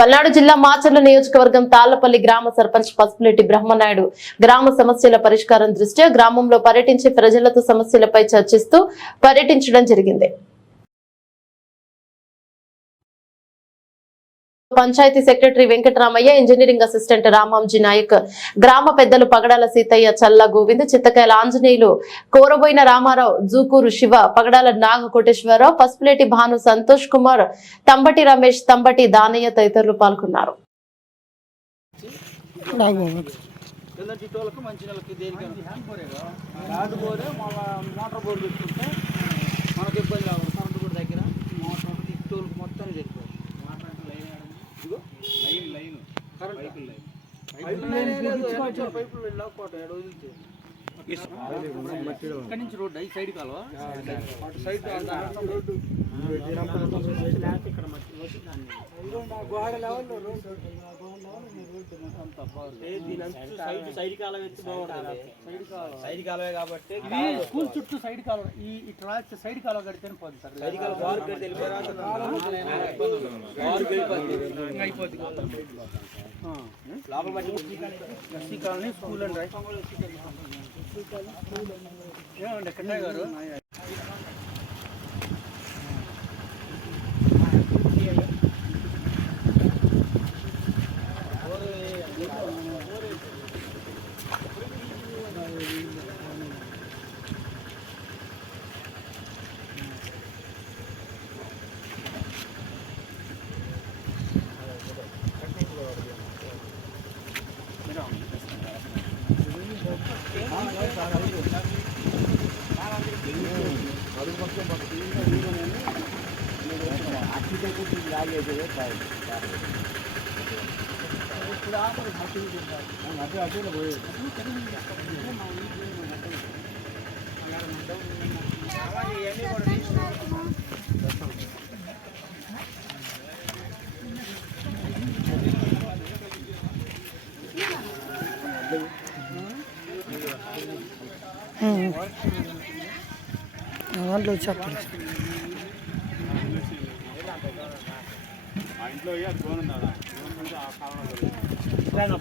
పల్నాడు జిల్లా మాచర్ల నియోజకవర్గం తాళ్లపల్లి గ్రామ సర్పంచ్ పసుపులెట్టి బ్రహ్మనాయుడు గ్రామ సమస్యల పరిష్కారం దృష్ట్యా గ్రామంలో పర్యటించి ప్రజలతో సమస్యలపై చర్చిస్తూ పర్యటించడం జరిగింది. Panchayat secretary Venkataramaiah, engineering assistant Ramanji Nayak, గ్రామ పెద్దలు పగడాల సీతయ్య, చల్ల గోవింద్, చిత్తకాయల ఆంజనేయులు, కోరబోయిన రామారావు, జూకూరు శివ, పగడాల నాగకోటేశ్వరరావు, పసుపులేటి భాను, సంతోష్ కుమార్, తంబటి రమేష్, తంబటి దానయ్య తదితరులు పాల్గొన్నారు. స్కూల్ చుట్టూ సైడ్ కాలువ ఇట్లా సైడ్ కాలువ కడితేనే పోతుంది సార్. సైడ్ కాలువ అయిపోతుంది. ఎస్సీ కాలనీ స్కూల్ అండి ఏమండి కన్నయ్య గారు దాంట్లో చెప్పండి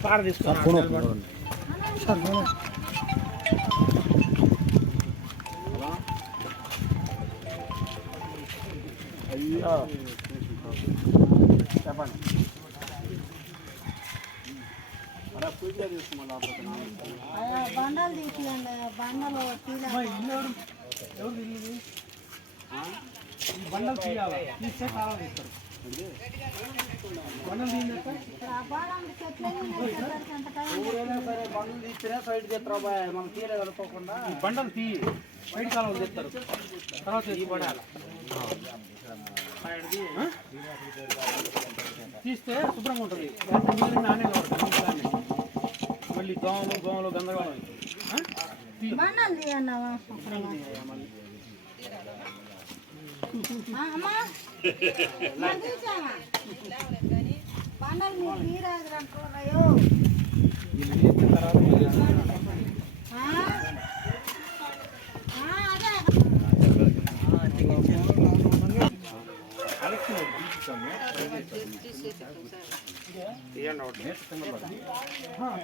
పాడ తీసుకో అయ్యా చెప్పండి బండలు తీసియండి బండలు బండలు తీయాలి తీస్తే కాలం తీస్తారు బండలు తీస్తేనే సైడ్ చేస్తారు మనం తీయలేదు అనుకోకుండా బండలు తీ సైడ్ కాలం తీస్తారు తర్వాత తీస్తే శుభ్రంగా ఉంటుంది. నానే మళ్ళీ దోమలు గందరగోళం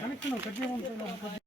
కనెక్షన్